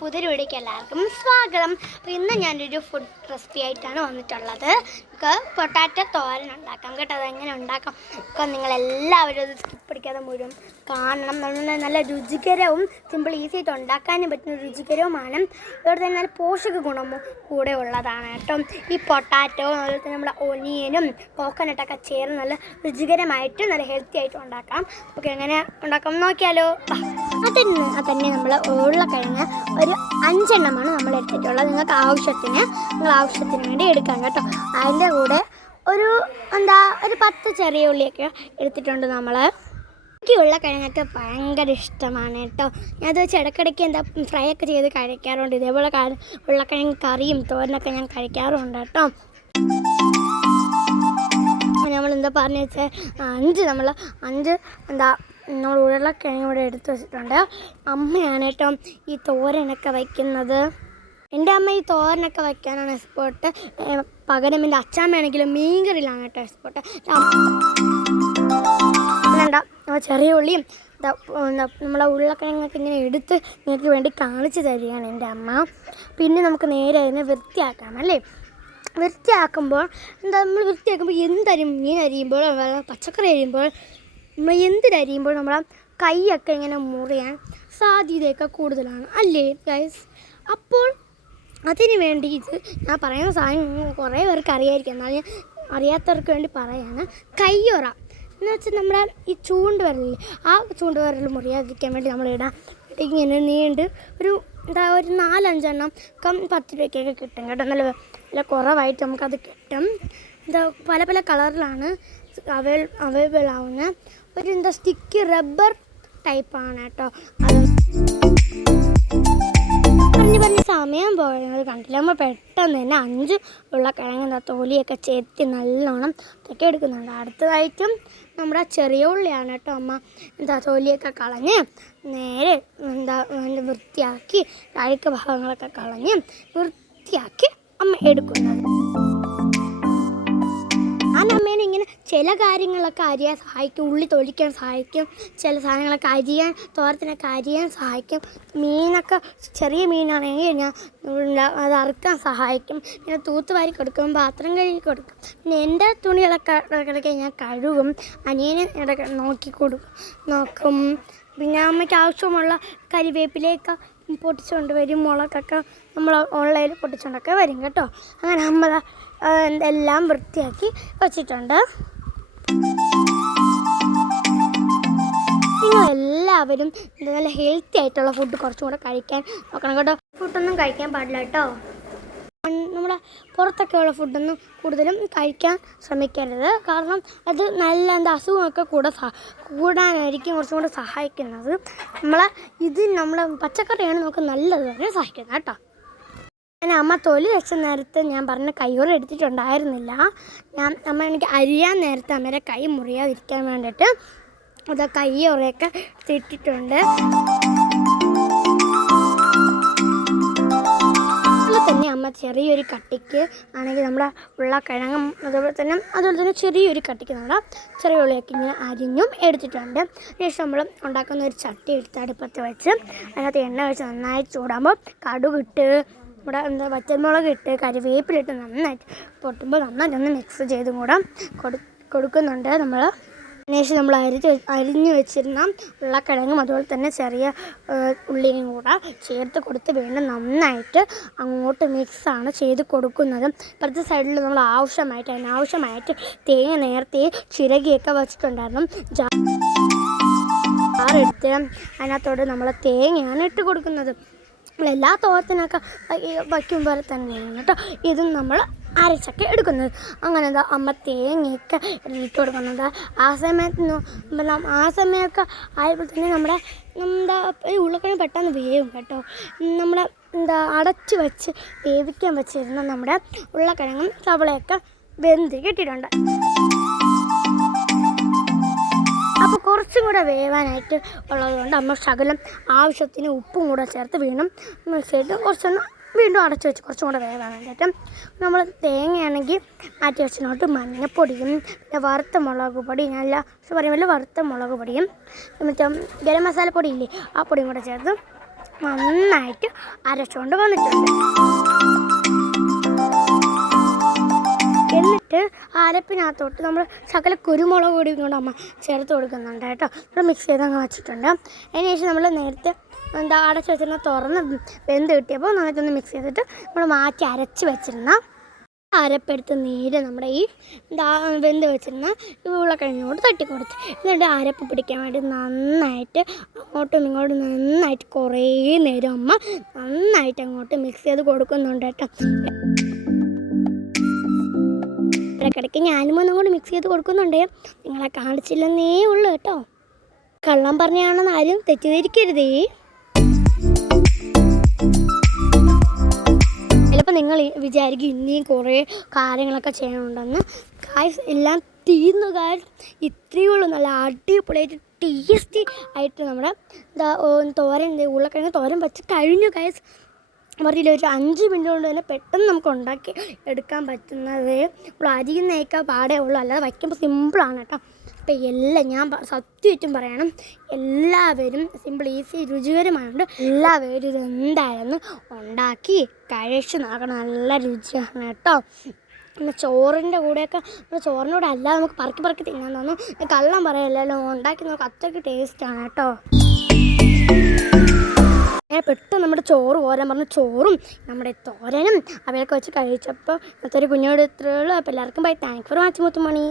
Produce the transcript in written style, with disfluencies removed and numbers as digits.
പുതിയ വീഡിയോയ്ക്ക് എല്ലാവർക്കും സ്വാഗതം. അപ്പോൾ ഇന്ന് ഞാനൊരു ഫുഡ് റെസിപ്പി ആയിട്ടാണ് വന്നിട്ടുള്ളത്. നമുക്ക് പൊട്ടാറ്റോ തോരൻ ഉണ്ടാക്കാം കേട്ടോ. അതെങ്ങനെ ഉണ്ടാക്കാം ഒക്കെ നിങ്ങളെല്ലാവരും അത് സ്കിപ്പ് അടിക്കാതെ മുഴുവൻ കാണണം. നല്ല രുചികരവും സിമ്പിൾ ഈസി ആയിട്ട് ഉണ്ടാക്കാനും പറ്റുന്ന രുചികരവുമാണ്. അതുപോലെ തന്നെ നല്ല പോഷക ഗുണവും കൂടെ ഉള്ളതാണ് കേട്ടോ. ഈ പൊട്ടാറ്റോ അതുപോലെ തന്നെ നമ്മുടെ ഒനിയനും കോക്കനട്ടൊക്കെ ചേർന്ന് നല്ല രുചികരമായിട്ട് നല്ല ഹെൽത്തി ആയിട്ട് ഉണ്ടാക്കാം. ഓക്കെ, എങ്ങനെ ഉണ്ടാക്കാം നോക്കിയാലോ. തന്നെ നമ്മൾ ഉരുളക്കിഴങ്ങ് ഒരു 5 എണ്ണമാണ് നമ്മൾ എടുത്തിട്ടുള്ളത്. നിങ്ങൾക്ക് ആവശ്യത്തിന് വേണ്ടി എടുക്കാം കേട്ടോ. അതിൻ്റെ കൂടെ ഒരു 10 ചെറിയ ഉള്ളിയൊക്കെ എടുത്തിട്ടുണ്ട് നമ്മൾ. എനിക്ക് ഉരുളക്കിഴങ്ങൊക്കെ ഭയങ്കര ഇഷ്ടമാണ് കേട്ടോ. ഞാനത് വെച്ച് ഇടയ്ക്കിടയ്ക്ക് ഫ്രൈ ഒക്കെ ചെയ്ത് കഴിക്കാറുണ്ട്. ഇതേപോലെ ഉരുളക്കിഴങ്ങ് കറിയും തോരനൊക്കെ ഞാൻ കഴിക്കാറുണ്ട് കേട്ടോ. നമ്മൾ പറഞ്ഞു വെച്ചാൽ നമ്മൾ ഉരുളക്കിഴങ്ങ് ഇവിടെ എടുത്ത് വെച്ചിട്ടുണ്ട്. അമ്മയാണ് കേട്ടോ ഈ തോരനൊക്കെ വയ്ക്കുന്നത്. എൻ്റെ അമ്മ ഈ തോരനൊക്കെ വയ്ക്കാനാണ് എക്സ്പേർട്ട്. പകരം എൻ്റെ അച്ചാമ്മയാണെങ്കിലും മീൻകറിയിലാണ് കേട്ടോ എക്സ്പേർട്ട്. ചെറിയ ഉള്ളിയും നമ്മളെ ഉരുളക്കിഴങ്ങൊക്കെ ഇങ്ങനെ എടുത്ത് നിങ്ങൾക്ക് വേണ്ടി കാണിച്ചു തരികയാണ് എൻ്റെ അമ്മ. പിന്നെ നമുക്ക് നേരെ അതിനെ വൃത്തിയാക്കാം അല്ലേ. വൃത്തിയാക്കുമ്പോൾ നമ്മൾ എന്തരിയും മീൻ അരിയുമ്പോൾ പച്ചക്കറി അരിയുമ്പോൾ നമ്മൾ എന്തിനരിയുമ്പോൾ നമ്മളെ കൈയൊക്കെ ഇങ്ങനെ മുറിയാൻ സാധ്യതയൊക്കെ കൂടുതലാണ് അല്ലേ ഗൈസ്. അപ്പോൾ അതിന് വേണ്ടിയിട്ട് ഞാൻ പറയുന്ന സാധനം കുറേ പേർക്ക് അറിയായിരിക്കും, എന്നാലും അറിയാത്തവർക്ക് വേണ്ടി പറയാണ്. കയ്യൊറ എന്ന് വെച്ചാൽ നമ്മുടെ ഈ ചൂണ്ടുവിരലിൽ ചൂണ്ടുവിരൽ മുറിയാതിരിക്കാൻ വേണ്ടി നമ്മളിടാം. ഇങ്ങനെ നീണ്ട് ഒരു 4-5 എണ്ണം 10 രൂപയ്ക്കൊക്കെ കിട്ടും കേട്ടോ. നല്ല കുറവായിട്ട് നമുക്കത് കിട്ടും. പല പല കളറിലാണ് അവൈലബിൾ ആവുന്ന ഒരു സ്റ്റിക്കി റബ്ബർ ടൈപ്പാണ് കേട്ടോ. അത് പറഞ്ഞ് സമയം പോയത് കണ്ടില്ല. നമ്മൾ പെട്ടെന്ന് തന്നെ 5 ഉരുളക്കിഴങ്ങ് തോലിയൊക്കെ ചെത്തി നല്ലോണം ഇതൊക്കെ എടുക്കുന്നുണ്ട്. അടുത്തതായിട്ടും നമ്മുടെ ചെറിയ ഉള്ളിയാണ് കേട്ടോ. അമ്മ തോലിയൊക്കെ കളഞ്ഞ് നേരെ വൃത്തിയാക്കി അഴുക്ക് ഭാഗങ്ങളൊക്കെ കളഞ്ഞ് വൃത്തിയാക്കി അമ്മ എടുക്കുന്നത്. അമ്മേനെ ഇങ്ങനെ ചില കാര്യങ്ങളൊക്കെ അരിയാൻ സഹായിക്കും, ഉള്ളി തൊലിക്കാൻ സഹായിക്കും, ചില സാധനങ്ങളൊക്കെ അരിയാൻ തോരത്തിനൊക്കെ അരിയാൻ സഹായിക്കും. മീനൊക്കെ ചെറിയ മീനാണെങ്കിൽ ഞാൻ അത് അറുക്കാൻ സഹായിക്കും. പിന്നെ തൂത്തുവാരി കൊടുക്കും, പാത്രം കഴുകി കൊടുക്കും. പിന്നെ എൻ്റെ തുണികളൊക്കെ ഞാൻ കഴുകും, അനിയനെ ഇടയ്ക്ക് നോക്കും. പിന്നെ അമ്മയ്ക്ക് ആവശ്യമുള്ള കരിവേപ്പിലേക്ക് പൊട്ടിച്ചുകൊണ്ട് വരും, മുളകൊക്കെ നമ്മൾ ഓൺലൈനിൽ പൊട്ടിച്ചുകൊണ്ടൊക്കെ വരും കേട്ടോ. അങ്ങനെ അമ്മ എല്ലാം വൃത്തിയാക്കി വച്ചിട്ടുണ്ട്. നിങ്ങളെല്ലാവരും നല്ല ഹെൽത്തി ആയിട്ടുള്ള ഫുഡ് കുറച്ചും കൂടെ കഴിക്കാൻ നോക്കണം കേട്ടോ. ഫുഡൊന്നും കഴിക്കാൻ പാടില്ല കേട്ടോ. നമ്മുടെ പുറത്തൊക്കെയുള്ള ഫുഡൊന്നും കൂടുതലും കഴിക്കാൻ ശ്രമിക്കരുത്. കാരണം അത് നല്ല അസുഖമൊക്കെ കൂടാനായിരിക്കും കുറച്ചും കൂടെ സഹായിക്കുന്നത്. നമ്മളെ പച്ചക്കറിയാണ് നമുക്ക് നല്ലതുവരെ സഹായിക്കുന്നത് കേട്ടോ. ഞാൻ അമ്മ തൊലി വെച്ച നേരത്ത് ഞാൻ പറഞ്ഞ കയ്യോറ എടുത്തിട്ടുണ്ടായിരുന്നില്ല. അമ്മ എനിക്ക് അരിയാൻ നേരത്തെ അമ്മയുടെ കൈ മുറിയാതിരിക്കാൻ വേണ്ടിയിട്ട് അത് കയ്യോറയൊക്കെ ഇട്ടിട്ടുണ്ട്. അതുപോലെ തന്നെ അമ്മ ചെറിയൊരു കട്ടിക്ക് ആണെങ്കിൽ നമ്മുടെ ഉരുളക്കിഴങ്ങും അതുപോലെ തന്നെ ചെറിയൊരു കട്ടിക്ക് നമ്മുടെ ചെറിയ ഉള്ളിയൊക്കെ ഇങ്ങനെ അരിഞ്ഞും എടുത്തിട്ടുണ്ട്. ശേഷം നമ്മൾ ഉണ്ടാക്കുന്ന ഒരു ചട്ടി എടുത്ത് അടുപ്പത്ത് വെച്ച് അതിനകത്ത് എണ്ണ ഒഴിച്ച് നന്നായി ചൂടാകുമ്പോൾ കടുകിട്ട് ഇവിടെ പച്ചമുളക് ഇട്ട് കരിവേപ്പിലിട്ട് നന്നായിട്ട് പൊട്ടുമ്പോൾ നന്നായിട്ടൊന്ന് മിക്സ് ചെയ്തും കൂടെ കൊടുക്കുന്നുണ്ട് നമ്മൾ. അതിനുശേഷം നമ്മൾ അരിഞ്ഞു വെച്ചിരുന്ന ഉരുളക്കിഴങ്ങും അതുപോലെ തന്നെ ചെറിയ ഉള്ളിയും കൂടെ ചേർത്ത് കൊടുത്ത് വീണ്ടും നന്നായിട്ട് അങ്ങോട്ട് മിക്സാണ് ചെയ്ത് കൊടുക്കുന്നത്. ഇപ്പുറത്തെ സൈഡിൽ നമ്മൾ അനാവശ്യമായിട്ട് തേങ്ങ നേരത്തെ ചിരകിയൊക്കെ വെച്ചിട്ടുണ്ടായിരുന്നു. ജാറെടുത്ത് അതിനകത്തോട് നമ്മൾ തേങ്ങയാണ് ഇട്ട് കൊടുക്കുന്നത്. നമ്മളെല്ലാ തോരത്തിനൊക്കെ വയ്ക്കും പോലെ തന്നെയാണ് കേട്ടോ ഇതും നമ്മൾ അരച്ചൊക്കെ എടുക്കുന്നത്. അങ്ങനെ അമ്മ തേങ്ങയൊക്കെ ഇട്ട് കൊടുക്കുന്നത്. ആ സമയമൊക്കെ ആയപ്പോൾ തന്നെ നമ്മുടെ ഉരുളക്കിഴങ്ങ് പെട്ടെന്ന് വേവും കേട്ടോ. നമ്മൾ അടച്ച് വെച്ച് വേവിക്കാൻ വെച്ചിരുന്ന നമ്മുടെ ഉരുളക്കിഴങ്ങും സവളയൊക്കെ വെന്ത് കിട്ടിയിട്ടുണ്ട്. അപ്പോൾ കുറച്ചും കൂടെ വേവാനായിട്ട് ഉള്ളതുകൊണ്ട് അമ്മ ശകലം ആവശ്യത്തിന് ഉപ്പും കൂടെ ചേർത്ത് വീണ്ടും മിക്സ് ചെയ്ത് വീണ്ടും അടച്ചു വെച്ച് കുറച്ചും കൂടെ വേവാൻ വേണ്ടിയിട്ട് നമ്മൾ തേങ്ങയാണെങ്കിൽ മാറ്റി വെച്ചതിനോട്ട് മഞ്ഞപ്പൊടിയും പിന്നെ വറുത്ത മുളക് പൊടി വറുത്ത മുളക് പൊടിയും മറ്റേ ഗരം മസാലപ്പൊടിയില്ലേ ആ പൊടിയും കൂടെ ചേർത്ത് നന്നായിട്ട് അരച്ചുകൊണ്ട് വന്നിട്ടുണ്ട്. എന്നിട്ട് അരപ്പിനകത്തോട്ട് നമ്മൾ ശകല കുരുമുളക് പൊടി കൊണ്ട് അമ്മ ചേർത്ത് കൊടുക്കുന്നുണ്ട് കേട്ടോ. നമ്മൾ മിക്സ് ചെയ്ത് അങ്ങ് വെച്ചിട്ടുണ്ട്. അതിന് ശേഷം നമ്മൾ നേരത്തെ അടച്ച് വെച്ചിരുന്ന തുറന്ന് വെന്ത് കിട്ടിയപ്പോൾ നന്നായിട്ടൊന്ന് മിക്സ് ചെയ്തിട്ട് നമ്മൾ മാറ്റി അരച്ച് വെച്ചിരുന്ന അരപ്പെടുത്ത് നീര് നമ്മുടെ ഈ വെന്ത് വെച്ചിരുന്ന ഉരുളക്കിഴങ്ങിനോട് തട്ടിക്കൊടുത്ത് എന്നിട്ട് അരപ്പ് പിടിക്കാൻ വേണ്ടി നന്നായിട്ട് അങ്ങോട്ടും ഇങ്ങോട്ടും നന്നായിട്ട് കുറേ നേരം അമ്മ നന്നായിട്ട് അങ്ങോട്ട് മിക്സ് ചെയ്ത് കൊടുക്കുന്നുണ്ട് കേട്ടോ. ഇടയ്ക്കിടയ്ക്ക് ഞാനും ഒന്നും കൂടി മിക്സ് ചെയ്ത് കൊടുക്കുന്നുണ്ട്. നിങ്ങളെ കാണിച്ചില്ലെന്നേ ഉള്ളൂ കേട്ടോ. കള്ളം പറഞ്ഞാണെന്ന് ആരും തെറ്റിദ്ധരിക്കരുതേ. ചിലപ്പോൾ നിങ്ങൾ വിചാരിക്കും ഇനിയും കുറേ കാര്യങ്ങളൊക്കെ ചെയ്യണമെന്ന്. ഗായ്സ് എല്ലാം തീർന്നു ഗായ്സ്. ഇത്രയേ ഉള്ളൂ. നല്ല അടിപൊളിയായിട്ട് ടേസ്റ്റി ആയിട്ട് നമ്മുടെ തോരൻ ഉരുളക്കിഴങ്ങ് തോരൻ വെച്ച് കഴിഞ്ഞു ഗായ്സ്. പറഞ്ഞില്ല, ഒരു 5 മിനിറ്റ് കൊണ്ട് തന്നെ പെട്ടെന്ന് നമുക്ക് ഉണ്ടാക്കി എടുക്കാൻ പറ്റുന്നത്. നമ്മൾ അരിയും നയിക്കാൻ പാടേ ഉള്ളൂ, അല്ലാതെ വയ്ക്കുമ്പോൾ സിമ്പിളാണ് കേട്ടോ. അപ്പോൾ ഞാൻ സത്യമായിട്ടും പറയണം, എല്ലാവരും സിമ്പിൾ ഈസി രുചികരമായതുകൊണ്ട് എല്ലാവരും ഇതെന്തായാലും ഉണ്ടാക്കി കഴിച്ച് നോക്കണം. നല്ല രുചിയാണ് കേട്ടോ. പിന്നെ ചോറിൻ്റെ കൂടെയൊക്കെ ചോറിൻ്റെ കൂടെ അല്ലാതെ നമുക്ക് പറക്കി തിന്നാൻ തോന്നും. കള്ളം പറയല്ലോ, ഉണ്ടാക്കി നോക്കാം, അത്രയ്ക്ക് ടേസ്റ്റാണ് കേട്ടോ. പെട്ടെന്ന് നമ്മുടെ ചോറ് പോരാൻ പറഞ്ഞു. ചോറും നമ്മുടെ തോരനും അവയൊക്കെ വെച്ച് കഴിച്ചപ്പോൾ ഇന്നത്തെ ഒരു കുഞ്ഞോട് ഇത്രയേ ഉള്ളൂ. അപ്പോൾ എല്ലാവർക്കും bye. Thank for watching Muthumani.